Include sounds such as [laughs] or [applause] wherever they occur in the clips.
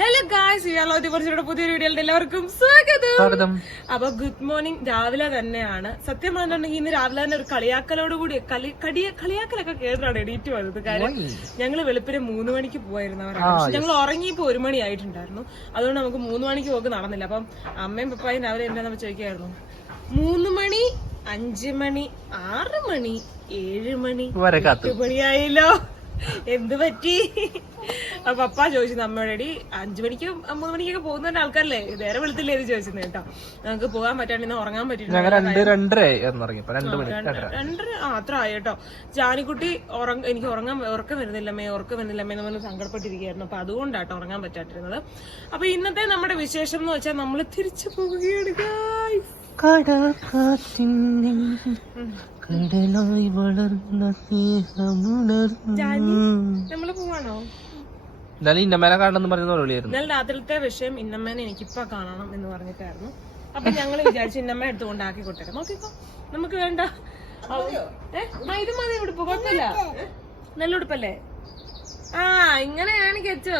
Hello guys ഇയാളോതി കുറച്ചുകൂടെ പുതിയൊരു വീഡിയോയുടെ എല്ലാവർക്കും സ്വാഗതം. അപ്പൊ ഗുഡ് മോർണിംഗ് രാവിലെ തന്നെയാണ്. സത്യം പറഞ്ഞിട്ടുണ്ടെങ്കിൽ ഇന്ന് രാവിലെ തന്നെ ഒരു കളിയാക്കലോട് കൂടി കളി കടിയ കളിയാക്കലൊക്കെ കേട്ടാണ് എഡിറ്റ് വന്നത്. കാര്യം ഞങ്ങൾ വെളുപ്പിന് മൂന്ന് മണിക്ക് പോയിരുന്നവരാണ് പക്ഷെ ഞങ്ങൾ ഉറങ്ങിയപ്പോ ഒരു മണി ആയിട്ടുണ്ടായിരുന്നു. അതുകൊണ്ട് നമുക്ക് മൂന്ന് മണിക്ക് പോക്ക് നടന്നില്ല. അപ്പം അമ്മയും പപ്പായും രാവിലെ എന്താണെന്ന് ചോദിക്കായിരുന്നു? മൂന്ന് മണി അഞ്ച് മണി ആറ് മണി ഏഴ് മണി എട്ട് മണിയായല്ലോ. എന്ത് പറ്റി? അപ്പൊ അപ്പാ ചോദിച്ചു നമ്മോടടി അഞ്ചു മണിക്കും മൂന്ന് മണിക്കൊക്കെ പോകുന്ന ആൾക്കാരല്ലേ. നേരെ വെളുത്തില്ലേ ഇത് ചോദിച്ചത് കേട്ടോ. നമുക്ക് പോകാൻ പറ്റാണ്ട് ഇന്ന് ഉറങ്ങാൻ പറ്റില്ല രണ്ടര ആ അത്ര ആയി കേട്ടോ. ജാനിക്കുട്ടി ഉറങ്ങ എനിക്ക് ഉറങ്ങാൻ ഉറക്കം വരുന്നില്ലമ്മേ ഉറക്കം വരുന്നില്ലമ്മേ എന്ന് പറഞ്ഞ് സങ്കടപ്പെട്ടിരിക്കുകയായിരുന്നു. അപ്പൊ അതുകൊണ്ടാട്ടോ ഉറങ്ങാൻ പറ്റാട്ടിരുന്നത് അപ്പൊ ഇന്നത്തെ നമ്മുടെ വിശേഷം എന്ന് വെച്ചാൽ നമ്മൾ തിരിച്ചു പോവുകയാണ്. കടലായി വളർന്ന ജാനി നമ്മൾ പോവാണോ? എന്നാലും കാണണം എന്ന് പറഞ്ഞ വിളിയായിരുന്നു ഇന്നലെ രാത്രിയിലത്തെ വിഷയം ഇന്നമ്മേനെ എനിക്കിപ്പോ കാണണം എന്ന് പറഞ്ഞിട്ടായിരുന്നു. അപ്പൊ ഞങ്ങൾ വിചാരിച്ചു ഇന്നമ്മ എടുത്തുകൊണ്ട് ആക്കി കൊടുത്തേക്കാം. നോക്കിക്കോ. നമുക്ക് വേണ്ട. ഇത് മതി ഉടുപ്പ് കുഴപ്പമില്ല. നല്ല ഉടുപ്പല്ലേ? ആ ഇങ്ങനെയാണ് കെച്ചോ.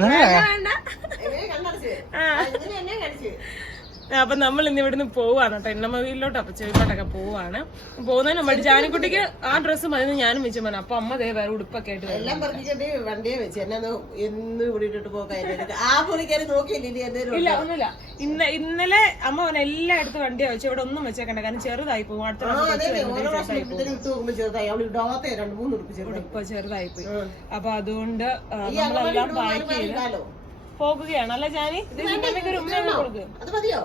വേണ്ട ആ. അപ്പൊ നമ്മൾ ഇന്ന് ഇവിടുന്ന് പോവാണ് കേട്ടോ. വീട്ടിലോട്ട് അപ്പൊ ചെവിക്കോട്ടൊക്കെ പോവാണ്. പോകുന്നതിന് മുമ്പ് ജാനിക്കുട്ടിക്ക് ആ ഡ്രസ്സ് മതി ഞാനും വെച്ചു പറഞ്ഞു. അപ്പൊ അമ്മ ദേ വേറെ ഉടുപ്പൊക്കെ ആയിട്ട് എല്ലാം പറഞ്ഞിട്ട് വണ്ടിയെ വെച്ച് എന്നെ ഇന്ന് എന്നും ഇവിടെ ഇട്ടിട്ട് പോകാൻ ഇല്ല. ഒന്നുമില്ല. ഇന്ന ഇന്നലെ അമ്മ അവൻ എല്ലാം എടുത്ത് വണ്ടിയാ വെച്ചു. ഇവിടെ ഒന്നും വെച്ചേക്കണ്ട. കാരണം ചെറുതായി പോകും അടുത്ത ഉടുപ്പ് ചെറുതായി. പോയി അപ്പൊ അതുകൊണ്ട് നമ്മളെല്ലാം പാക്ക് ചെയ്ത് പോകുകയാണ്. അല്ല ജാനി? ഇത് ഒരു ഉമ്മ കൊടുക്ക്? അത് മതിയോ?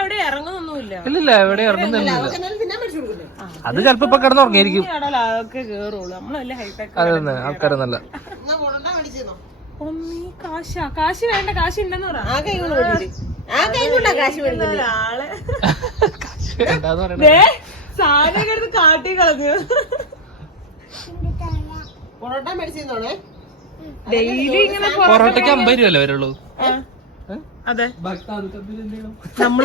എവിടെ ഇറങ്ങുന്നൊന്നുമില്ല. ഇല്ലില്ല എവിടെ ഇറങ്ങുന്നില്ല. അത് ചിലപ്പോ ഇപ്പൊ കിടന്നുറങ്ങിയിരിക്കും. കടല അതൊക്കെ കേറുള്ളൂ നമ്മളല്ലേ ഹൈടെക് അത് പൊറോട്ട മേടിച്ചെന്നോ? ഒന്നീ കാശാ. കാശ് വേണ്ട കാശ് ഇല്ലെന്ന് പറ. ആ കൈ കൊണ്ട് മേടിച്ചിട്ട് ആ കൈ കൊണ്ടാ കാശ് മേടിക്കുന്നത് ഒരാൾ. എന്താന്ന് പറയണേ ദേ, സാധനമൊക്കെ എടുത്ത് കാട്ടി കളഞ്ഞു. പൊറോട്ട മേടിച്ചെന്നോണേ. ഡെയിലി ഇങ്ങനെ പൊറോട്ടയ്ക്ക് അമ്പത് രൂപയല്ലേ വരുള്ളൂ. അതെ. നമ്മൾ.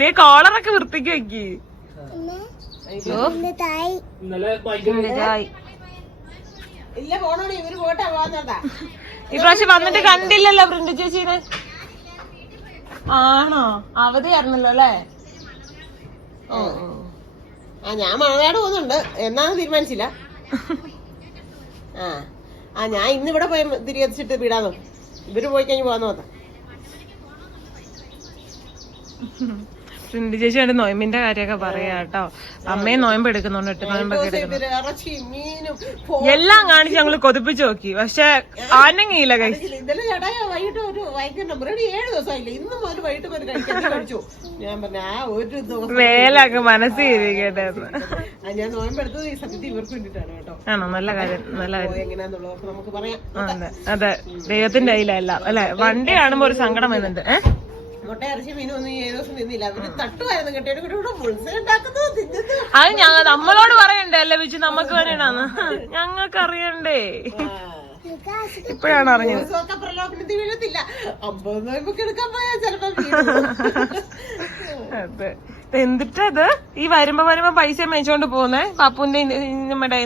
ദേ കോളറൊക്കെ വൃത്തിക്ക് വെക്കി. ഇപ്രാവശ്യം വന്നിട്ട് കണ്ടില്ലല്ലോ പ്രിന്റ് ചേച്ചീനെ. ആണോ? അവധിയായിരുന്നല്ലോ അല്ലേ? ഓ. ആ ഞാൻ മണനാട് പോകുന്നുണ്ട്. എന്നാന്ന് തീരുമാനിച്ചില്ല. ആ ആ ഞാൻ ഇന്നിവിടെ പോയി പോയി വിടാൻ വിടാന്നോ ഇവർ പോയി കഴിഞ്ഞ് പോകാന്ന് നോക്കാം പ്രിന്റ് ചേച്ചി എന്റെ നോയമ്പിന്റെ കാര്യമൊക്കെ പറയാ കേട്ടോ. അമ്മയും നോയമ്പ് എടുക്കുന്നുണ്ട് എട്ട് നോയമ്പൊക്കെ എടുക്കുന്നു. ഫോ- എല്ലാം കാണിച്ച് ഞങ്ങൾ കൊതിപ്പിച്ച് നോക്കി. പക്ഷെ ആനങ്ങിയില്ല ഇന്നലെ വൈകിട്ട് ഒരു വൈകിട്ട് നമ്പർ ഏഴ് ദിവസമായില്ല? ഇന്ന് വൈകിട്ട് പോയി കഴിച്ചു? ഞാൻ പറഞ്ഞ ആ ഒരു ദിവസം വേലൊക്കെ മനസ്സിരിക്കട്ടെ ആ, ഞാൻ നോയമ്പെടുത്തത് ഈ സത്യത്തിൽ ഇവർക്ക് വേണ്ടിട്ടാണ് കേട്ടോ. ആണോ? നല്ല കാര്യം നല്ല കാര്യം. നമുക്ക് പറയാം. അതെ ദൈവത്തിന്റെ കയ്യിലല്ല അല്ലെ? വണ്ടി കാണുമ്പോ ഒരു സങ്കടം വരുന്നുണ്ട്. ഏ? മുട്ട ഒന്നും ഏഴ് ദിവസം അവർ തട്ടുമായിരുന്നു കെട്ടിയുടെ കൂടെ ഇവിടെ മുൾസ ഉണ്ടാക്കുന്നു തിന്നുന്നു അത് ഞങ്ങ നമ്മളോട് പറയണ്ടേ അല്ലേ വെച്ച് നമുക്ക് വേണ്ടിയാണെന്ന് ഞങ്ങൾക്ക് അറിയണ്ടേ. ഇപ്പോഴാണ് അറിഞ്ഞത്. ദിവസമൊക്കെ പ്രലോഭനത്തിൽ വീഴത്തില്ല. അമ്പത് നോയമ്പൊക്കെ എടുക്കാൻ പോയാൽ ചിലപ്പോ വീഴും. അതെ. എന്നിട്ടത് ഈ വരുമ്പോ വരുമ്പോ പൈസ മേടിച്ചോണ്ട് പോകുന്നേ? പാപ്പുന്റെ നമ്മുടെ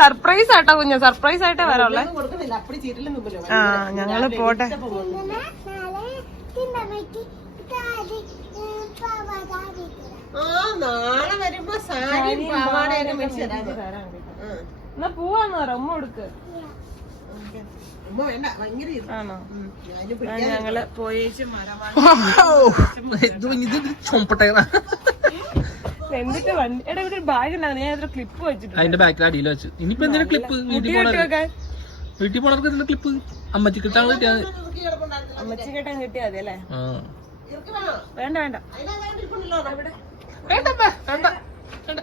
സർപ്രൈസ് ആട്ടോ കുഞ്ഞ. സർപ്രൈസ് ആയിട്ടേ വരാളെ ആ ഞങ്ങൾ പോട്ടെ. നാളെ വരുമ്പോ പാവാടയൊക്കെ മേടിച്ച് തരാം. എന്നാ പോവാന്ന് പറ. ഉമ്മ കൊടുക്ക്. ഞങ്ങൾ പോയേച്ച് ചുമപ്പട്ടയറ എന്നിട്ട് വണ്ടി എടാ ഇവിടെ ഒരു ബാഗ് ഉണ്ടായിരുന്നു. ഞാൻ ക്ലിപ്പ് വെച്ചിട്ടുണ്ട്. അതിന്റെ ബാക്കിൽ അടിയിൽ വെച്ചു. ഇനിയിപ്പോ എന്തിനാ ക്ലിപ്പ് വീട്ടിൽ പോണ വെക്കാൻ? വീട്ടിൽ പോണവർക്ക് എന്തിനാ ക്ലിപ്പ് അമ്മച്ചി കിട്ടാൻ കിട്ടിയാ. അമ്മച്ചി കേട്ടാൻ കിട്ടിയാ മതി അല്ലേ? വേണ്ട വേണ്ട. വേണ്ട വേണ്ട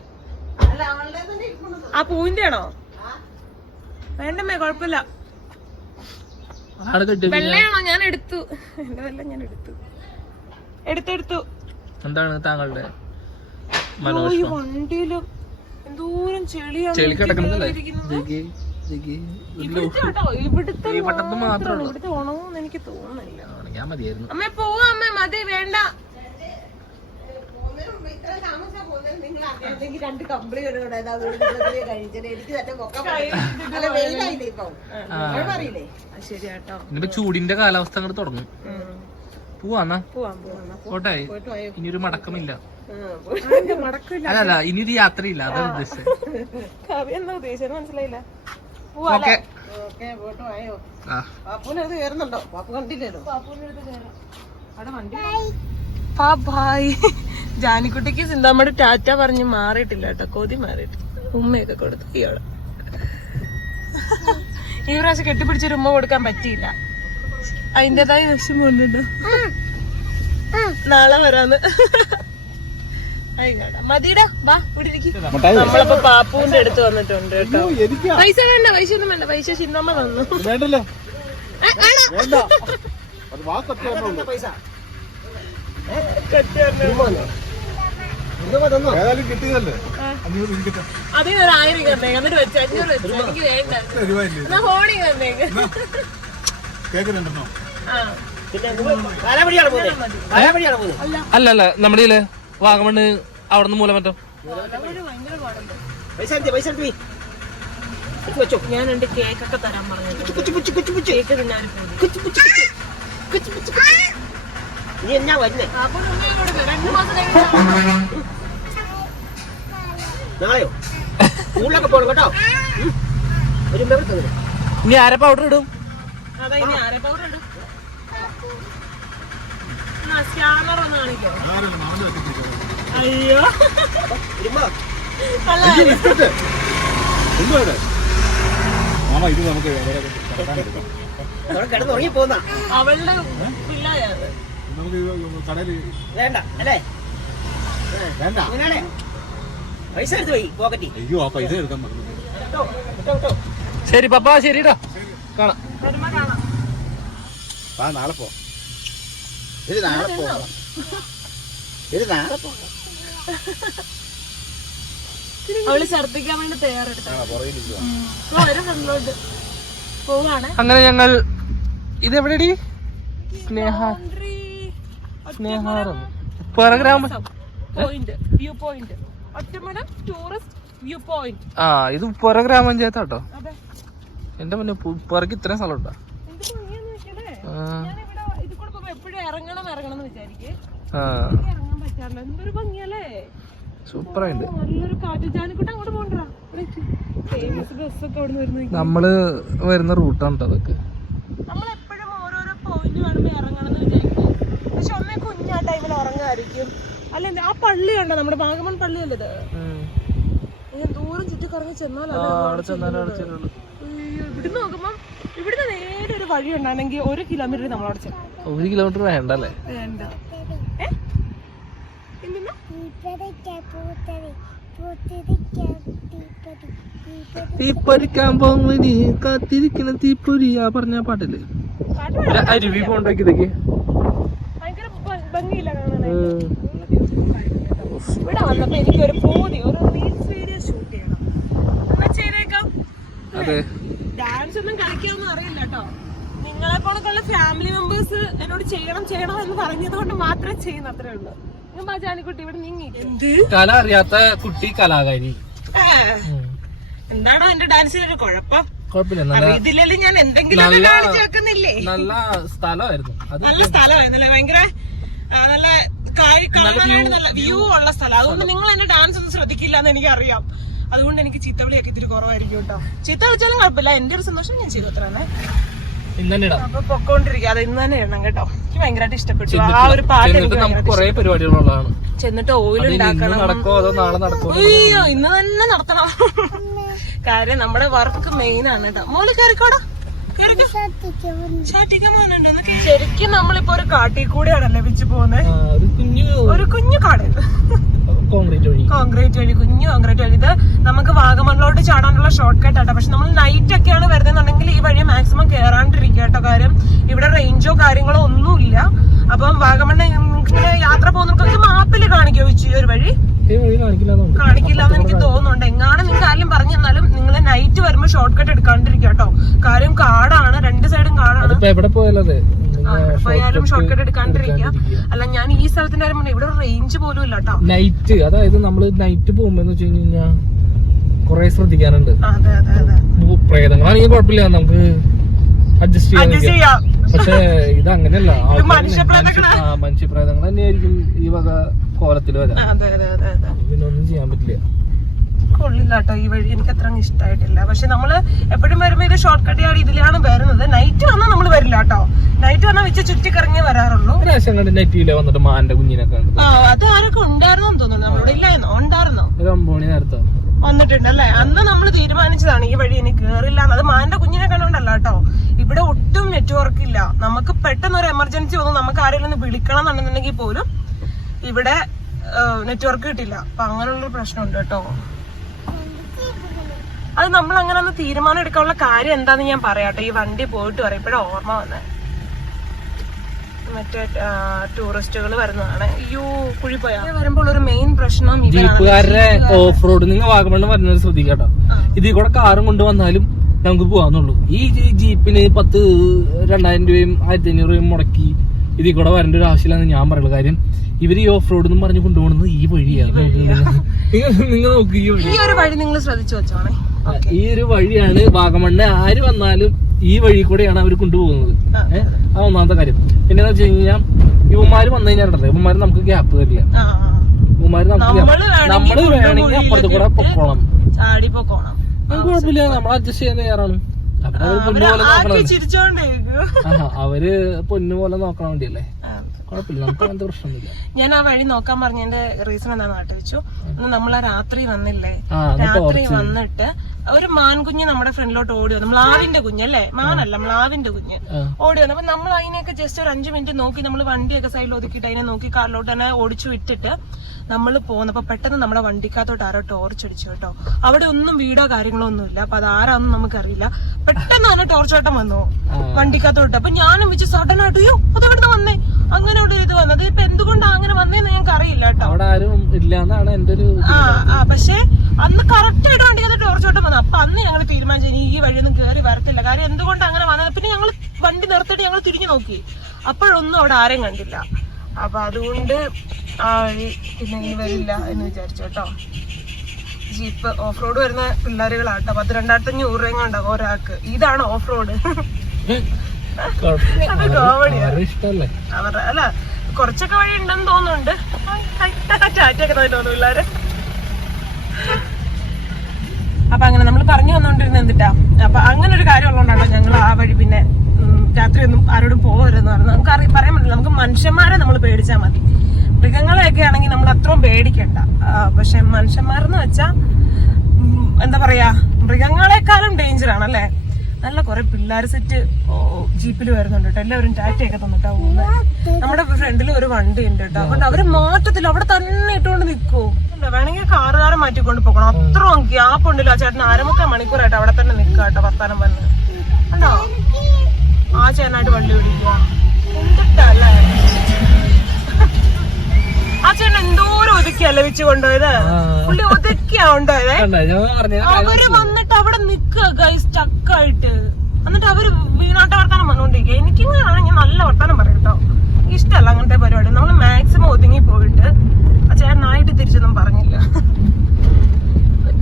ആ പൂവിന്റെ ആണോ വേണ്ടമ്മേ കൊഴപ്പില്ല വെള്ളയാണോ ഞാൻ എടുത്തു. എന്റെ വെള്ളം ഞാൻ എടുത്തു. എടുത്തെടുത്തു എന്താണ് താങ്കളുടെ എന്തോരം ചെളിയാണ് ചെളി കിടക്കുന്നതല്ലേ ഇരിക്കുന്നത്. ജഗി, ജഗി. ഇല്ലോ. ഇവിടുത്തെ ഉണങ്ങുമെന്ന് എനിക്ക് തോന്നുന്നില്ല. അമ്മ പോവാ അമ്മ. മതി വേണ്ട. രണ്ട് കമ്പിളി കഴിച്ചത്? എനിക്ക് തന്നെ വെയിലായില്ലേ ഇപ്പൊ? അറിയില്ലേ? ശരിയാട്ടോ. ഇനിയിപ്പോ ചൂടിന്റെ കാലാവസ്ഥ അങ്ങോട്ട് തുടങ്ങും. പോവാന്നാ? പോവാം പോവാം. പോട്ടെ. ഇനിയൊരു മടക്കമില്ല. അല്ലല്ല ഇനിയൊരു യാത്രയില്ല. അതാണ് ഉദ്ദേശിച്ചത്. കവി എന്താ ഉദ്ദേശിച്ചത്? മനസ്സിലായില്ല. ഓക്കെ. കയറുന്നുണ്ടോ? പാപ്പു കണ്ടില്ലല്ലോ. അവിടെ വണ്ടി ബായ് ജാനിക്കുട്ടിക്ക് സിന്താമ്മയുടെ ടാറ്റ പറഞ്ഞ് മാറിയിട്ടില്ല കേട്ടോ. കൊതി മാറിയിട്ടില്ല. ഉമ്മയൊക്കെ കൊടുത്തു ഇയാൾ. ഈ പ്രാവശ്യം കെട്ടിപ്പിടിച്ചൊരു ഉമ്മ കൊടുക്കാൻ പറ്റിയില്ല. അതിന്റേതായ വിഷമമുണ്ടോ നാളെ വരാന്ന്. മതിടാ വാ ഇവിടെ ഇരിക്ക്. നമ്മളപ്പോ പാപ്പുവിന്റെ അടുത്ത് വന്നിട്ടുണ്ട് കേട്ടോ. പൈസ വേണ്ട പൈസ ഒന്നും വേണ്ട. പൈസ ചിന്നമ്മ തന്നു. വേണ്ടല്ലോ ഏ, ആണോ? വേണ്ട അത് വാക്കത്തെ പൈസ ഏതായാലും കിട്ടിയതല്ലേ? അഞ്ഞൂറ് ഇരിക്കട്ടെ അതിന് ഒരു ആയിരം തന്നേക്ക്. എന്നിട്ട് വെച്ച് അഞ്ഞൂറ് വെച്ചു. എനിക്ക് വേണ്ട. തരുവായില്ലേ? എന്നാ ഹോണി തന്നേക്ക്. കേക്ക് രണ്ടെണ്ണോ ആ. പിന്നെ കാലാവടിയാണ് പോകുന്നത് കാലാവടിയാണ് പോകുന്നത് അല്ല. അല്ല നമ്മുടെ ഇല്ലേ വാഗമണ് അവിടെ നിന്ന് മൂലമറ്റം ഭയങ്കര കേക്കൊക്കെ തരാൻ പറഞ്ഞു കേക്ക് എടുത്തേ എടുത്ത് വെച്ചോ ഞാൻ എന്റെ കേക്കൊക്കെ തരാൻ പറഞ്ഞിട്ടുണ്ട് ഇനി എന്നാ വരുന്നേ? നാളെയോ? സ്കൂളിലൊക്കെ പോകണം കേട്ടോ. ഒരു ഇനി ആരെ പൗഡർ ഇടും? അയ്യോ. മാമ ഇത് നമുക്ക് പോന്നാ അവളുടെ പിള്ളേരത് നമുക്ക് കടയിൽ വേണ്ട അല്ലേ? വേണ്ട. പൈസ എടുത്ത് പോയി പോക്കറ്റി അയ്യോ ആ പൈസ എടുക്കാൻ മറന്നു ശരി പപ്പ ശരിടാ കാണാം. ആ നാളെ പോ. ഇത് നാളെ പോകാം ഇത് നാളെ പോകാം അവൾ ഛർദിക്കാൻ വേണ്ടി പോവാണ്. അങ്ങനെ ഞങ്ങൾ ഇത് എവിടെടി സ്നേഹ പോയിന്റ് ആ ഇത് പുറ ഗ്രാമപഞ്ചായത്താട്ടോ. എന്റെ മുന്നേ പുറക്ക് ഇത്രയും സ്ഥലം ഉണ്ടാ എന്ത് ഭംഗിയാന്ന് വെക്കണേ ഇത് കൂടെ എപ്പോഴും ഇറങ്ങണം ഇറങ്ങണം എന്ന് ആ. ഇറങ്ങാൻ പറ്റാറില്ല. എന്തൊരു ഭംഗിയല്ലേ? സൂപ്പറായിട്ട് നമ്മൾ വരുന്ന റൂട്ടാണ് അതൊക്കെ. നമ്മളെപ്പോഴും ഓരോരോ പോയിന്റ് കാണുമ്പോ ഇറങ്ങണം എന്ന് വിചാരിക്കും. പക്ഷെ ഒന്നേ കുഞ്ഞാ ഉറങ്ങായിരിക്കും അല്ല ആ പള്ളി ഉണ്ടോ നമ്മുടെ വാഗമൺ പള്ളിയല്ലേ ഇത്? ഇങ്ങനെ ദൂരം ചുറ്റിക്കറങ്ങി ചെന്നാൽ അവിടെ അവിടെ ഇവിടുന്ന് നോക്കുമ്പം ഇവിടുന്ന് നേരെ ഒരു വഴി ഉണ്ടാണെങ്കിൽ ഒരു കിലോമീറ്റർ നമ്മളവിടെ ചെല്ലാം. ഒരു കിലോമീറ്റർ വേണ്ട ഏ? എന്തിന്നാ? തീപ്പൊരിക്കാൻ പോകുമ്പോ കാത്തിരിക്കുന്ന തീപ്പൊരി ആ പറഞ്ഞ പാട്ടില്ലേ അരുവി പോണ്ടോക്കി ഇതൊക്കെ ഭയങ്കര ഭ- ഭംഗിയില്ല കാണാനായിട്ട് ഇവിടെ വന്നപ്പോ എനിക്ക് ഒരു പൂതി ഒരു റീൽസ് വീഡിയോ ഷൂട്ട് ചെയ്യണം. എന്നാ ചെയ്തേക്കാം അതെ. ഡാൻസ് ഒന്നും കളിക്കാനൊന്നും അറിയില്ല കേട്ടോ. നിങ്ങളെ പോലൊക്കെയുള്ള ഫാമിലി മെമ്പേഴ്സ് എന്നോട് ചെയ്യണം ചെയ്യണം എന്ന് പറഞ്ഞത് കൊണ്ട് മാത്രമേ ചെയ്യുന്ന അത്രേ ഉള്ളൂ. ജാനിക്കുട്ടി ഇവിടെ നീങ്ങി. എന്ത്? കല അറിയാത്ത കുട്ടി കലാകാരി. എന്താണോ എന്റെ ഡാൻസിന് ഒരു കുഴപ്പം? കുഴപ്പമില്ല നല്ല ഞാൻ എന്തെങ്കിലും കാണിച്ചു വെക്കുന്നില്ലേ? നല്ല സ്ഥലമായിരുന്നു. നല്ല സ്ഥലമായിരുന്നല്ലേ? ഭയങ്കര നല്ല വ്യൂ ഉള്ള സ്ഥലം. അതുകൊണ്ട് നിങ്ങൾ എന്റെ ഡാൻസ് ഒന്നും ശ്രദ്ധിക്കില്ല എന്ന് എനിക്കറിയാം. അതുകൊണ്ട് എനിക്ക് ചീത്തവിളിയൊക്കെ ഇത്തിരി കുറവായിരിക്കും കേട്ടോ. ചീത്ത വിളിച്ചാലും കുഴപ്പമില്ല. എന്റെ ഒരു സന്തോഷം ഞാൻ ചെയ്തു അത്രയാണ് അപ്പൊ പൊക്കോണ്ടിരിക്കുക അത് ഇന്ന് തന്നെ ഇടണം കേട്ടോ. എനിക്ക് ഭയങ്കരമായിട്ട് ഇഷ്ടപ്പെട്ടു. ആ ഒരു പാട്ട് എനിക്ക് പരിപാടികളുള്ളതാണ്. ചെന്നിട്ട് ഓയിൽ ഇന്ന് ഉണ്ടാക്കണം. നടക്കോ അതോ നാളെ നടക്കോ അയ്യോ ഇന്ന് തന്നെ നടത്തണം. കാര്യം നമ്മുടെ വർക്ക് മെയിൻ ആണ് കേട്ടോ. മോളി കയറിക്കോടാ ശരിക്കും നമ്മളിപ്പോ ഒരു കാട്ടിൽ കൂടെയാണ് ലഭിച്ചു പോകുന്നത് ആ, ഒരു കുഞ്ഞു ഒരു കുഞ്ഞു കാട്. കോൺക്രീറ്റ് വഴി. കോൺക്രീറ്റ് വഴി കുഞ്ഞു കോൺക്രീറ്റ് വഴി. ഇത് നമുക്ക് വാഗമണ്ണിലോട്ട് ചാടാനുള്ള ഷോർട്ട് കട്ട് ആട്ടോ. പക്ഷെ നമ്മൾ നൈറ്റ് ഒക്കെയാണ് വരുന്നതെന്നുണ്ടെങ്കിൽ ഈ വഴി മാക്സിമം കയറാണ്ടിരിക്കുക കേട്ടോ കാര്യം. ഇവിടെ റേഞ്ചോ കാര്യങ്ങളോ ഒന്നുമില്ല. അപ്പം വാഗമണ്ണ ഇങ്ങനെ യാത്ര പോകുന്നവർക്ക് മാപ്പിൽ കാണിക്കോ വെച്ചു ഈ ഒരു വഴി? ഈ വഴി കാണിക്കില്ലാന്നുണ്ട് കാണിക്കില്ല എന്ന് എനിക്ക് തോന്നുന്നുണ്ട്. എങ്ങാനും നിങ്ങൾ ആരെങ്കിലും പറഞ്ഞു തന്നാലും നിങ്ങൾ നൈറ്റ് വരുമ്പോൾ ഷോർട്ട് കട്ട് എടുക്കാണ്ടിരിക്കുക കേട്ടോ. എവിടെ പോയാലും ആ, ഇവിടെ പോയാലും ഷോർട്ട് കട്ട് എടുക്കാണ്ടിരിക്കുക. അല്ല ഞാൻ ഈ സ്ഥലത്തിന്റെ കാര്യം ഇവിടെ റേഞ്ച് പോലും ഇല്ല കേട്ടോ നൈറ്റ് അതായത് നമ്മൾ നൈറ്റ് പോകുമ്പോ വെച്ച് കഴിഞ്ഞാ കൊറേ ശ്രദ്ധിക്കാനുണ്ട്. പ്രേതങ്ങളാണെങ്കിൽ കുഴപ്പമില്ല. നമുക്ക് അഡ്ജസ്റ്റ് ചെയ്യാം. പക്ഷെ [laughs] ഇത് അങ്ങനെയല്ല മനുഷ്യപ്രേതങ്ങൾ തന്നെയായിരിക്കും ഈ വക കോലത്തിൽ വരാം. ഒന്നും ചെയ്യാൻ പറ്റില്ല. കൊള്ളില്ല കേട്ടോ ഈ വഴി. എനിക്ക് അത്ര ഇഷ്ടമായിട്ടില്ല പക്ഷെ നമ്മൾ എപ്പോഴും വരുമ്പോൾ ഇത് ഷോർട്ട് കട്ട് ആണ് ഇതിലാണ് വരുന്നത്. നൈറ്റ് വന്നാൽ നമ്മൾ വരില്ല കേട്ടോ. നൈറ്റ് വന്നാൽ വെച്ച് ചുറ്റിക്കറങ്ങി വരാറുള്ളൂ. വന്നിട്ട് മാന്റെ കുഞ്ഞിനൊക്കെ ആ അത് ആരൊക്കെ ഉണ്ടായിരുന്നു തോന്നുന്നു. നമ്മളിവിടെ ഇല്ലായിരുന്നോ ഉണ്ടായിരുന്നോ? നേരത്തെ? വന്നിട്ടുണ്ട് അല്ലേ അന്ന് നമ്മൾ തീരുമാനിച്ചതാണ് ഈ വഴി ഇനി കേറില്ല അത് മാന്റെ കുഞ്ഞിനെ കണ്ടോണ്ടല്ല കേട്ടോ. ഇവിടെ ഒട്ടും നെറ്റ്വർക്ക് ഇല്ല. നമുക്ക് പെട്ടെന്ന് ഒരു എമർജൻസി വന്നു. നമുക്ക് ആരെങ്കിലും വിളിക്കണം എന്നുണ്ടെന്നുണ്ടെങ്കിൽ പോലും ഇവിടെ നെറ്റ്വർക്ക് കിട്ടില്ല. അപ്പൊ അങ്ങനെയുള്ളൊരു പ്രശ്നമുണ്ട് കേട്ടോ. അത് നമ്മൾ അങ്ങനെ ഒന്ന് തീരുമാനം എടുക്കാനുള്ള കാര്യം എന്താന്ന് ഞാൻ പറയാട്ടെ. ഈ വണ്ടി പോയിട്ട് പറയാം ഇപ്പഴാ ഓർമ്മ വന്നെ. മറ്റേ ടൂറിസ്റ്റുകൾ വരുന്നതാണ്. അയ്യോ കുഴി പോയാ വരുമ്പോൾ ഒരു മെയിൻ പ്രശ്നം ജീപ്പുകാരുടെ ഓഫ് റോഡ് നിങ്ങൾ വാഗമണ് വരുന്നത് ശ്രദ്ധിക്കാട്ടോ ഇതിൽ കൂടെ കാറും കൊണ്ട് വന്നാലും നമുക്ക് പോവാന്നുള്ളൂ. ഈ ജീപ്പിന് പത്ത് രണ്ടായിരം രൂപയും ആയിരത്തി അഞ്ഞൂറ് രൂപയും മുടക്കി ഇതിൽ കൂടെ വരേണ്ട ഒരു ആവശ്യമില്ലെന്ന് ഞാൻ പറയുള്ളൂ കാര്യം ഇവർ ഈ ഓഫ് റോഡ് എന്ന് പറഞ്ഞു കൊണ്ടുപോകുന്നത് ഈ വഴിയാണ് നിങ്ങൾ നോക്ക് ഈ ഒരു വഴി നിങ്ങൾ ശ്രദ്ധിച്ചു വെച്ചോണേ. ഈ ഒരു വഴിയാണ് വാഗമണ്ണ്. ആര് വന്നാലും ഈ വഴി കൂടെയാണ് അവർ കൊണ്ടുപോകുന്നത്. ഏഹ് ആ ഒന്നാമത്തെ കാര്യം. പിന്നെ വെച്ച് കഴിഞ്ഞാൽ ഇവന്മാര് വന്നു കഴിഞ്ഞാൽ ഇവന്മാര് നമുക്ക് ഗ്യാപ്പ് തരില്ല യുവമാര്. ഇവന്മാര് നമുക്ക് നമ്മൾ വേണമെങ്കിൽ അപ്പുറത്ത് കൂടെ പൊക്കോണം. കുഴപ്പമില്ല. നമ്മൾ അഡ്ജസ്റ്റ് ചെയ്യാൻ തയ്യാറാണ്. അവർ പൊന്നു പോലെ നോക്കണം അവർ പൊന്നു പോലെ നോക്കാൻ വേണ്ടിയല്ലേ? കുഴപ്പമില്ല. നമുക്ക് അങ്ങനത്തെ പ്രശ്നമൊന്നുമില്ല. ഞാൻ ആ വഴി നോക്കാൻ പറഞ്ഞതിന്റെ റീസൺ എന്താണെന്ന് അന്ന് നമ്മൾ ആ രാത്രി വന്നില്ലേ? രാത്രി വന്നിട്ട് ഒരു മാൻകുഞ്ഞ് നമ്മുടെ ഫ്രണ്ടിലോട്ട് ഓടി വന്നു. മ്ലാവിന്റെ കുഞ്ഞല്ലേ മാനല്ല മ്ലാവിന്റെ കുഞ്ഞ്. ഓടി വന്നു. അപ്പൊ നമ്മൾ അതിനെയൊക്കെ ജസ്റ്റ് ഒരു അഞ്ചു മിനിറ്റ് നോക്കി നമ്മൾ വണ്ടിയൊക്കെ സൈഡിൽ ഒതുക്കിയിട്ട് അതിനെ നോക്കി കാറിലോട്ട് തന്നെ ഓടിച്ചു വിട്ടിട്ട് നമ്മൾ പോന്നപ്പോ പെട്ടെന്ന് നമ്മുടെ വണ്ടിക്കകത്തോട്ട് ആരോ ടോർച്ച് അടിച്ചു കേട്ടോ. അവിടെ ഒന്നും വീടോ കാര്യങ്ങളോ ഒന്നും ഇല്ല. അപ്പൊ അത് ആരാന്നും നമുക്കറിയില്ല. പെട്ടെന്ന് തന്നെ ടോർച്ചോട്ടം വന്നു. വണ്ടിക്കകത്തോട്ട്. അപ്പൊ ഞാനും വെച്ച് സഡൻ ആയിട്ട് അയ്യോ അത് എവിടുന്ന് വന്നേ? അങ്ങനെ ഒരു ഇത് വന്നത് ഇപ്പൊ എന്തുകൊണ്ടാണ് അങ്ങനെ വന്നേന്ന് ഞങ്ങൾക്ക് അറിയില്ല കേട്ടോ ആ പക്ഷെ അന്ന് കറക്റ്റ് ആയിട്ട് ചെയ്തിട്ട് ടോർച്ചോട്ടം വന്നു. അപ്പൊ അന്ന് ഞങ്ങൾ തീരുമാനിച്ചു ഇനി ഈ വഴിയൊന്നും കയറി വരത്തില്ല. കാര്യം എന്തുകൊണ്ട് അങ്ങനെ വന്നത്? പിന്നെ ഞങ്ങൾ വണ്ടി നിർത്തിയിട്ട് ഞങ്ങൾ തിരിഞ്ഞു നോക്കി. അപ്പോഴൊന്നും അവിടെ ആരെയും കണ്ടില്ല. അപ്പൊ അതുകൊണ്ട് ആ വഴി പിന്നെ ഇനി വരില്ല എന്ന് വിചാരിച്ചു കേട്ടോ. ജീപ്പ് ഓഫ് റോഡ് വരുന്ന പിള്ളേരുകളാട്ടോ പത്ത് രണ്ടായിരത്തി അഞ്ഞൂറ് രൂപ ഉണ്ടാവും ഒരാൾക്ക്. ഇതാണ് ഓഫ് റോഡ് അവരുടെ അല്ല കുറച്ചൊക്കെ വഴി ഉണ്ടെന്ന് തോന്നുന്നുണ്ട്. ചാറ്റൊക്കെ തോന്നുന്നു പിള്ളേര്. അപ്പൊ അങ്ങനെ നമ്മൾ പറഞ്ഞു വന്നോണ്ടിരുന്ന എന്തിട്ടാ? അപ്പൊ അങ്ങനെ ഒരു കാര്യം ഉള്ളതുകൊണ്ടാണ് ഞങ്ങൾ ആ വഴി പിന്നെ രാത്രി ഒന്നും ആരോടും പോകരുതെന്ന് പറഞ്ഞു നമുക്ക് അറിയാൻ പറയാൻ പറ്റില്ല. നമുക്ക് മനുഷ്യന്മാരെ നമ്മൾ പേടിച്ചാൽ മതി. മൃഗങ്ങളെയൊക്കെ ആണെങ്കിൽ നമ്മൾ അത്രയും പേടിക്കണ്ട. പക്ഷെ മനുഷ്യന്മാരെന്ന് വെച്ചാ എന്താ പറയാ മൃഗങ്ങളെക്കാളും ഡേഞ്ചർ ആണല്ലേ നല്ല കുറെ പിള്ളേർ സെറ്റ് ജീപ്പിൽ വരുന്നുണ്ട് കേട്ടോ. എല്ലാവരും ടാറ്റയൊക്കെ തന്നിട്ടാ പോകുന്നത് നമ്മുടെ ഫ്രണ്ടിൽ ഒരു വണ്ടി ഉണ്ട് കേട്ടോ. അതുകൊണ്ട് അവർ മാറ്റത്തില്ല. അവിടെ തന്നെ ഇട്ടുകൊണ്ട് നിൽക്കൂ വേണമെങ്കിൽ കാറുകാരെ മാറ്റിക്കൊണ്ട് പോകണം. അത്രയും ഗ്യാപ്പ് ഉണ്ടല്ലോ. ആ ചേട്ടൻ അരമുക്കാൽ മണിക്കൂറായിട്ട് അവിടെ തന്നെ നിൽക്കുക കേട്ടോ വർത്താനം പറഞ്ഞ്. കണ്ടോ? ആ ചേട്ടനായിട്ട് വള്ളി പിടിക്കുക എന്തിട്ടല്ലേ ആ ചേട്ടൻ എന്തോരം ഒതുക്കിയല്ലേ വെച്ച് കൊണ്ടുപോയത്. പുള്ളി ഒതുക്കിയാ കൊണ്ടുപോയത്? അവർ വന്നിട്ട് അവിടെ നിക്കുക ഗൈസ് സ്റ്റക്കായിട്ട് എന്നിട്ട് അവർ വീണാട്ട വർത്താനം പറഞ്ഞോണ്ടിരിക്കുക. എനിക്കിങ്ങനെയാണ് ഞാൻ നല്ല വർത്താനം പറയും കേട്ടോ. ഇഷ്ടമല്ല അങ്ങനത്തെ പരിപാടി. നമ്മൾ മാക്സിമം ഒതുങ്ങി പോയിട്ട് ചേട്ടനായിട്ട് തിരിച്ചൊന്നും പറഞ്ഞില്ല.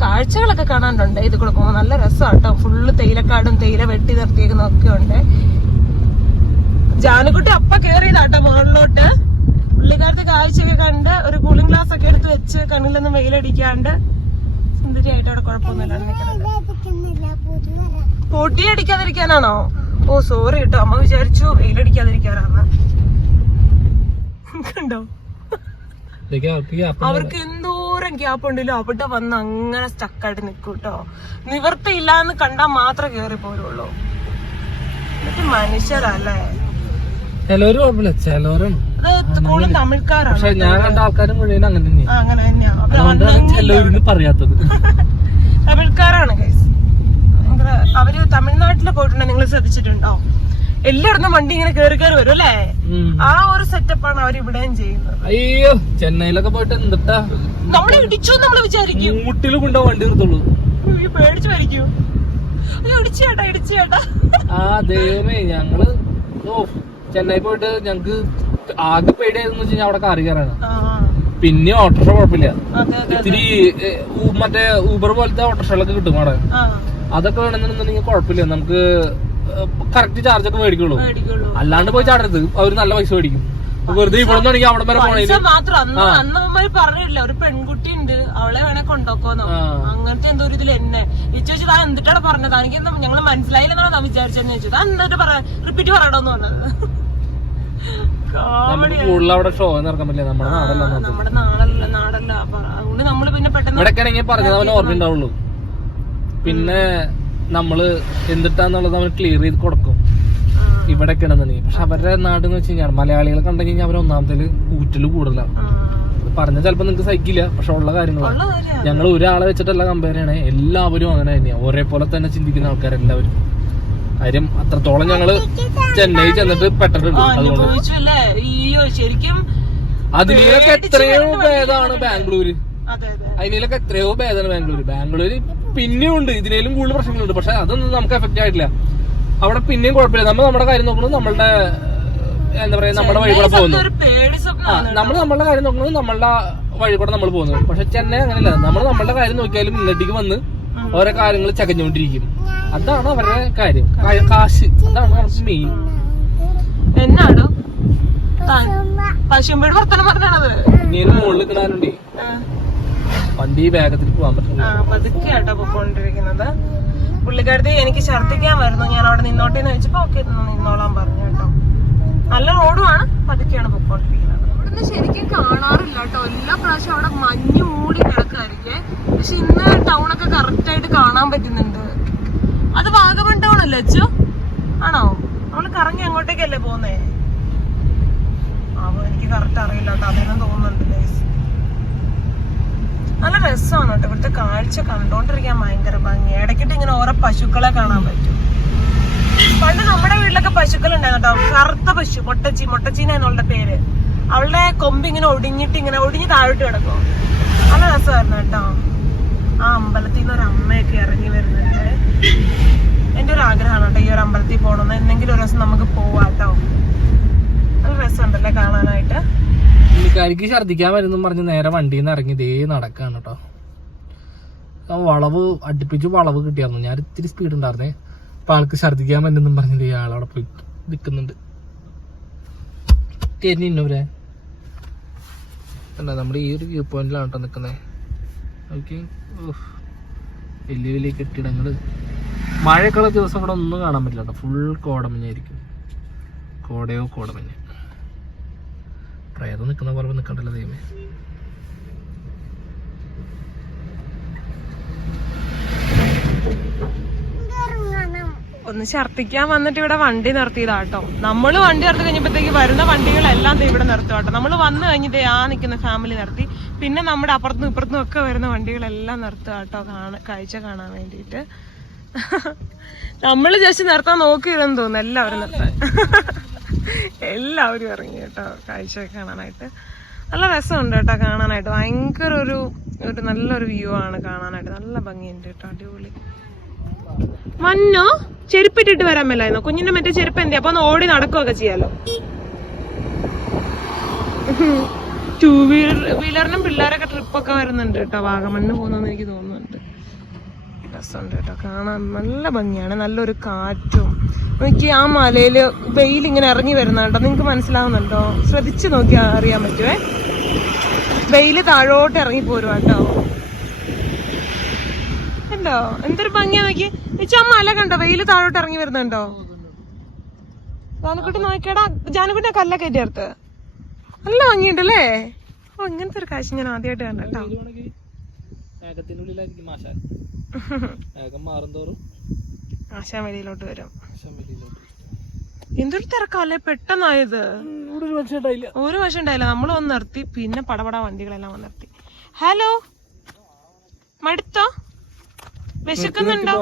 കാഴ്ചകളൊക്കെ കാണാനുണ്ട്. ഇത് കൂടെ പോകുമ്പോൾ നല്ല രസമാണ് കേട്ടോ ഫുള്ള് തേയിലക്കാടും തേയില വെട്ടി നിർത്തിയേക്കുന്നൊക്കെ ഉണ്ട്. ജാനുകുട്ടി അപ്പ കേറിയതാട്ടോ മുകളിലോട്ട് പുള്ളിക്കാരത്തെ കാഴ്ചയൊക്കെ കണ്ട് ഒരു കൂളിംഗ് ഗ്ലാസ് ഒക്കെ എടുത്ത് വെച്ച് കണ്ണിലൊന്നും വെയിലടിക്കാണ്ട് സുന്ദരിയായിട്ട് അവിടെ കുഴപ്പമൊന്നുമില്ല പൊട്ടിയടിക്കാതിരിക്കാനാണോ ഓ സോറി കേട്ടോ അമ്മ വിചാരിച്ചു വെയിലടിക്കാതിരിക്കാനാണ് കണ്ടോ അവർക്ക് എന്തോരം ഗ്യാപ്പ് ഉണ്ടല്ലോ. അവിടെ വന്ന് അങ്ങനെ സ്റ്റക്കായിട്ട് നിൽക്കും കേട്ടോ നിവർത്തിയില്ല എന്ന് കണ്ടാൽ മാത്രമേ കേറി പോരുള്ളൂ. മനുഷ്യരല്ലേ? ചിലവര് കുഴപ്പമില്ല. തമിഴ്ക്കാരാണ് പക്ഷെ ഞാൻ കണ്ട ആൾക്കാരും മുഴുവൻ അങ്ങനെ തന്നെയാണ് അങ്ങനെ പറയാത്തത്. [laughs] തമിഴ്ക്കാരാണ് അവർ തമിഴ്നാട്ടിൽ പോയിട്ടുണ്ടെങ്കിൽ നിങ്ങൾ ശ്രദ്ധിച്ചിട്ടുണ്ടോ? എല്ലായിടത്തും വണ്ടി ഇങ്ങനെ കേറി കയറി വരും അല്ലേ? ആ ഒരു സെറ്റപ്പാണ് അവർ ഇവിടെയും ചെയ്യുന്നത്. അയ്യോ ചെന്നൈയിലൊക്കെ പോയിട്ട് എന്തിട്ടാ? നമ്മളെ ഇടിച്ചു നമ്മൾ വിചാരിക്കും. മുട്ടിൽ കൊണ്ടോ വണ്ടി നിർത്തുള്ളൂ. പേടിച്ചു വരിക്കൂ അയ്യോ ഇടിച്ചേട്ടാ ഇടിച്ചു ആ ദൈവമേ ഞങ്ങൾ ഓ ചെന്നൈ പോയിട്ട് ഞങ്ങക്ക് ആകെ പേടിയായിരുന്നു വെച്ചാൽ അവിടെ കാറി കയറാണ് പിന്നെ ഓട്ടോറിക്ഷ കുഴപ്പമില്ല. ഇത്തിരി മറ്റേ ഊബർ പോലത്തെ ഓട്ടോറിക്ഷകളൊക്കെ കിട്ടും അവിടെ. അതൊക്കെ വേണമെന്നുണ്ടെങ്കിൽ കുഴപ്പമില്ല. നമുക്ക് കറക്റ്റ് ചാർജ് ഒക്കെ മേടിക്കുള്ളൂ. അല്ലാണ്ട് പോയി ചാടരുത്. അവർ നല്ല പൈസ മേടിക്കും. വെറുതെ ഇവിടെ നിന്നാണെങ്കിൽ അവിടെ വരെ പോണേ മാത്രം. അന്ന് അന്ന് പറഞ്ഞില്ല ഒരു പെൺകുട്ടി ഉണ്ട്. അവളെ വേണേ കൊണ്ടോക്കോന്നോ അങ്ങനത്തെ എന്തോ ഒരു ഇതിൽ എന്നെ. ഇച്ചു വെച്ച് താൻ എന്തിട്ടാണ് പറഞ്ഞത്? എനിക്ക് ഞങ്ങൾ മനസ്സിലായില്ലെന്നാണ് ഞാൻ വിചാരിച്ചെന്ന് ചോദിച്ചത്. താൻ എന്നിട്ട് പറ റിപ്പീറ്റ് പറയണോന്ന് പറഞ്ഞത്. അവിടെ ഷോ നടക്കാൻ പറ്റില്ല. നമ്മുടെ നാടല്ല നമ്മുടെ നാടല്ല നാടല്ല. അതുകൊണ്ട് നമ്മൾ പിന്നെ പെട്ടെന്ന് പറഞ്ഞ ഓർമ്മ ഉണ്ടാവുള്ളൂ പിന്നെ നമ്മൾ എന്തിട്ടാന്നുള്ളത് അവർ ക്ലിയർ ചെയ്ത് കൊടുക്കും. ഇവിടെ ഇവിടെയൊക്കെ പക്ഷെ അവരുടെ നാട് എന്ന് വെച്ച് കഴിഞ്ഞാൽ മലയാളികളെ കണ്ടെങ്കിൽ കഴിഞ്ഞാൽ അവർ ഒന്നാമത്തെ കൂറ്റൽ കൂടുതലാണ്. പറഞ്ഞാൽ പറഞ്ഞ ചിലപ്പോ നിങ്ങൾക്ക് സഹിക്കില്ല പക്ഷെ ഉള്ള കാര്യങ്ങളാണ് ഞങ്ങൾ ഒരാളെ വെച്ചിട്ടല്ല കമ്പയർ ചെയ്യണേ. എല്ലാവരും അങ്ങനെ തന്നെയാണ് ഒരേപോലെ തന്നെ ചിന്തിക്കുന്ന ആൾക്കാരെല്ലാവരും. കാര്യം അത്രത്തോളം ഞങ്ങൾ ചെന്നൈ ചെന്നിട്ട് പെട്ടിട്ടുണ്ട്. അതുകൊണ്ട്. ശരിക്കും അതിലൊക്കെ എത്രയോ ഭേദമാണ് ബാംഗ്ലൂര്. അതിലൊക്കെ എത്രയോ ഭേദമാണ് ബാംഗ്ലൂര്. ബാംഗ്ലൂര് പിന്നെയും ഉണ്ട് ഇതിനേലും കൂടുതൽ പ്രശ്നങ്ങളുണ്ട്. പക്ഷെ അതൊന്നും നമുക്ക് എഫക്റ്റ് ആയിട്ടില്ല. അവിടെ പിന്നെയും കുഴപ്പമില്ല. നമ്മൾ നമ്മുടെ കാര്യം നോക്കുന്നത് നമ്മളുടെ എന്താ പറയാ നമ്മുടെ വഴി കൂടെ പോകുന്നു. നമ്മൾ നമ്മളുടെ കാര്യം നോക്കുന്നത് നമ്മളുടെ വഴി കൂടെ നമ്മൾ പോകുന്നത് പക്ഷെ ചെന്നൈ അങ്ങനെയല്ല. നമ്മൾ നമ്മളുടെ കാര്യം നോക്കിയാലും ഇങ്ങോട്ടേക്ക് വന്ന് ഓരോ കാര്യങ്ങൾ ചകഞ്ഞുകൊണ്ടിരിക്കും. അതാണ് അവരുടെ കാര്യം. കാശ്. അതാണ് നമുക്ക് മെയിൻ എന്നാടോ? പശുമ്പോഴും പശുമ്പേട് വർത്തനം പറഞ്ഞത് ഇനി മുകളിൽ കിടാനുണ്ട് വണ്ടി വേഗത്തിൽ പോകാൻ പറ്റില്ല ആ പതുക്കെ ആട്ടോ പൊക്കോണ്ടിരിക്കുന്നത് പുള്ളിക്കാരത്തി എനിക്ക് ഛർദ്ദിക്കാൻ വരുന്നു. ഞാൻ അവിടെ നിന്നോട്ടെ എന്ന് വെച്ചപ്പോ ഓക്കെ നിന്നോളാൻ പറഞ്ഞു കേട്ടോ. നല്ല റോഡുമാണ്. പതുക്കെയാണ് പൊക്കോണ്ടിരിക്കുന്നത് ഇവിടുന്ന് ശരിക്കും കാണാറില്ല കേട്ടോ എല്ലാ പ്രാവശ്യം അവിടെ മഞ്ഞ് മൂടി കിടക്കായിരിക്കേ. പക്ഷെ ഇന്ന് ടൗൺ ഒക്കെ കറക്റ്റ് ആയിട്ട് കാണാൻ പറ്റുന്നുണ്ട്. അത് വാഗമൺ ടൗൺ അല്ലേ അച്ചു? ആണോ? നമ്മൾ കറങ്ങി അങ്ങോട്ടേക്കല്ലേ പോന്നേ? അപ്പൊ എനിക്ക് കറക്റ്റ് അറിയില്ല കേട്ടോ അതിനും തോന്നുന്നുണ്ട്. നല്ല രസമാണ് കേട്ടോ. ഇവിടുത്തെ കാഴ്ച കണ്ടോണ്ടിരിക്കാൻ ഭയങ്കര ഭംഗി. ഇടയ്ക്കിട്ട് ഇങ്ങനെ ഓരോ പശുക്കളെ കാണാൻ പറ്റും. പണ്ട് നമ്മുടെ വീട്ടിലൊക്കെ പശുക്കൾ ഉണ്ടായിരുന്നു കേട്ടോ. കറുത്ത പശു മൊട്ടച്ചി മൊട്ടച്ചീന എന്നുള്ള പേര്. അവളുടെ കൊമ്പ് ഇങ്ങനെ ഒടിഞ്ഞിട്ട് ഇങ്ങനെ ഒടിഞ്ഞ് താഴോട്ട് കിടക്കും. നല്ല രസമായിരുന്നു കേട്ടോ. ആ അമ്പലത്തിൽ നിന്ന് ഒരു അമ്മയൊക്കെ ഇറങ്ങി വരുന്നുണ്ട്. എന്റെ ഒരു ആഗ്രഹമാണ് കേട്ടോ ഈ ഒരു അമ്പലത്തിൽ പോകണമെന്ന്. എന്തെങ്കിലും ഒരു ദിവസം നമുക്ക് പോവാട്ടോ നല്ല രസമുണ്ടല്ലേ കാണാനായിട്ട് പുള്ളിക്കാരിക്ക് ഛർദ്ദിക്കാൻ വരുന്നു പറഞ്ഞ് നേരെ വണ്ടിയിൽ നിന്ന് ഇറങ്ങി ഇതേ നടക്കാണ് കേട്ടോ വളവ് അടുപ്പിച്ച് വളവ് കിട്ടിയായിരുന്നു. ഞാൻ ഇത്തിരി സ്പീഡ് ഉണ്ടായിരുന്നേ. അപ്പൊ ആൾക്ക് ഛർദ്ദിക്കാൻ പറ്റുന്നും പറഞ്ഞിട്ട് ഇയാൾ അവിടെ പോയി നിൽക്കുന്നുണ്ട് ഇന്നൂരെ എന്താ നമ്മുടെ ഈ ഒരു വ്യൂ പോയിന്റിലാണ് കേട്ടോ നിൽക്കുന്നത് ഓക്കെ വലിയ വലിയ കെട്ടിടങ്ങൾ മഴയൊക്കെയുള്ള ദിവസം ഇവിടെ ഒന്നും കാണാൻ പറ്റില്ല കേട്ടോ ഫുൾ കോടമഞ്ഞായിരിക്കും. കോടയോ കോടമഞ്ഞ്. പ്രേതം നിൽക്കുന്ന പോലെ നിൽക്കണ്ടല്ലോ ദൈവമേ. ഒന്ന് ഛർദ്ദിക്കാൻ വന്നിട്ട് ഇവിടെ വണ്ടി നിർത്തിയതാട്ടോ നമ്മൾ വണ്ടി നിർത്തി കഴിഞ്ഞപ്പോഴത്തേക്ക് വരുന്ന വണ്ടികളെല്ലാം ഇവിടെ നിർത്തുവാട്ടോ നമ്മൾ വന്നു കഴിഞ്ഞിട്ട് ആ നിൽക്കുന്ന ഫാമിലി നിർത്തി. പിന്നെ നമ്മുടെ അപ്പുറത്തും ഇപ്പുറത്തും ഒക്കെ വരുന്ന വണ്ടികളെല്ലാം നിർത്തുവാട്ടോ കാണാൻ കാഴ്ച കാണാൻ വേണ്ടിയിട്ട്. [laughs] നമ്മൾ ജസ്റ്റ് നിർത്താൻ നോക്കിയിരുന്നു തോന്നുന്നു. എല്ലാവരും നിർത്താൻ. [laughs] എല്ലാവരും ഇറങ്ങി കേട്ടോ കാഴ്ചയൊക്കെ കാണാനായിട്ട്. നല്ല രസമുണ്ട് കേട്ടോ കാണാനായിട്ട്. ഭയങ്കര ഒരു ഒരു നല്ലൊരു വ്യൂ ആണ് കാണാനായിട്ട്. നല്ല ഭംഗിയുണ്ട് കേട്ടോ അടിപൊളി. മഞ്ഞോ ചെരുപ്പിട്ടിട്ട് വരാൻ മേലായിരുന്നു? കുഞ്ഞിന്റെ മറ്റേ ചെരുപ്പ് എന്തിയാ? അപ്പൊ ഒന്ന് ഓടി നടക്കുകയൊക്കെ ചെയ്യാലോ. ടൂ വീലർ വീലറിനും പിള്ളേരൊക്കെ ട്രിപ്പൊക്കെ വരുന്നുണ്ട് കേട്ടോ. വാഗമണ്ണ് പോകുന്നെന്ന് എനിക്ക് തോന്നുന്നുണ്ട്. രസമുണ്ട് കേട്ടോ. കാണാൻ നല്ല ഭംഗിയാണ്. നല്ലൊരു കാറ്റും. എനിക്ക് ആ മലയിൽ വെയിൽ ഇങ്ങനെ ഇറങ്ങി വരുന്നുണ്ടോ നിങ്ങൾക്ക് മനസ്സിലാവുന്നുണ്ടോ? ശ്രദ്ധിച്ച് നോക്കിയാൽ അറിയാൻ പറ്റുമേ വെയിൽ താഴോട്ട് ഇറങ്ങി പോരുവാ കേട്ടോ. കണ്ടോ? എന്തൊരു ഭംഗിയാ നോക്കി. ആ മല കണ്ടോ? വെയിൽ താഴോട്ട് ഇറങ്ങി വരുന്നുണ്ടോ ജാനക്കുട്ടി നോക്കിയടാ. ജാനക്കുട്ടി കല്ലൊക്കെ ചേർത്ത്. നല്ല ഭംഗിയുണ്ടല്ലേ? ഓ ഇങ്ങനത്തെ ഒരു കാഴ്ച ഞാൻ ആദ്യമായിട്ട് കണ്ടോ മേഘത്തിനുള്ളിലായിരിക്കും ആശാൻ മേഘം മാറുന്തോറും ആശാമലിയിലോട്ട് വരും. ആശാമലിയിലോട്ട് എന്തൊരു തിരക്കല്ലേ പെട്ടെന്നായത്? ഒരു മനുഷ്യൻ ഉണ്ടായില്ല. ഒരു വശം ഉണ്ടായില്ല. നമ്മൾ വന്ന് നിർത്തി. പിന്നെ പടപട വണ്ടികളെല്ലാം വന്ന് നിർത്തി. ഹലോ? മടുത്തോ? വിശക്കുന്നുണ്ടോ?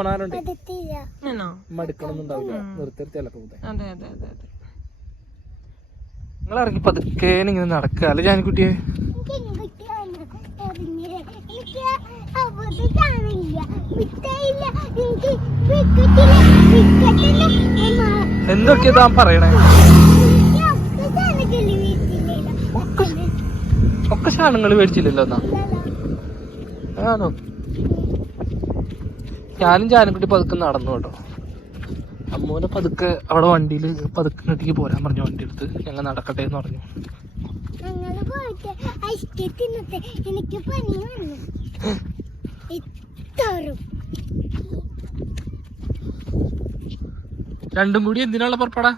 അതെ അതെ അതെ അതെ. നിങ്ങൾ ഇറങ്ങി പതുക്കെ ഇങ്ങനെ നടക്കുക. അല്ലെ ജാനിക്കുട്ടിയെ? എന്തൊക്കെയാ താൻ പറയണേ? ഒക്കെ സാധനങ്ങൾ മേടിച്ചില്ലല്ലോ. എന്നാ? ആണോ? ഞാനും ജാനക്കുട്ടി പതുക്കെ നടന്നു കേട്ടോ. അമ്മൂനെ പതുക്കെ അവിടെ വണ്ടിയിൽ പതുക്കെ ഇങ്ങോട്ടേക്ക് പോരാൻ പറഞ്ഞു വണ്ടി എടുത്ത് ഞങ്ങൾ നടക്കട്ടെ എന്ന് പറഞ്ഞു. എനിക്ക് പനി വന്നു രണ്ടും കൂടി എന്തിനുള്ള പുറപ്പെടാ?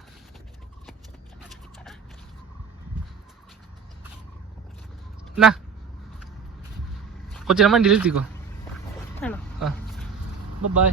എന്നാ കൊച്ചിനെ വണ്ടിയിലെത്തിക്കോ. ബൈ